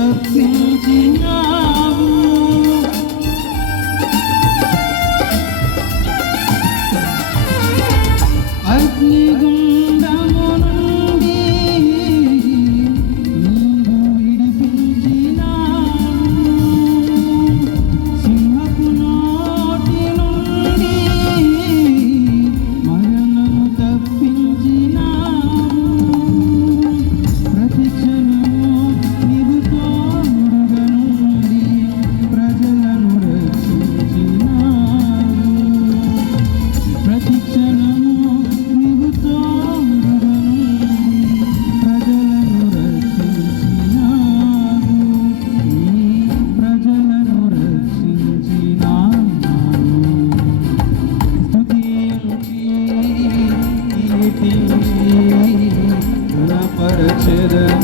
Argentina. కీర్తించి గుణపరచెదను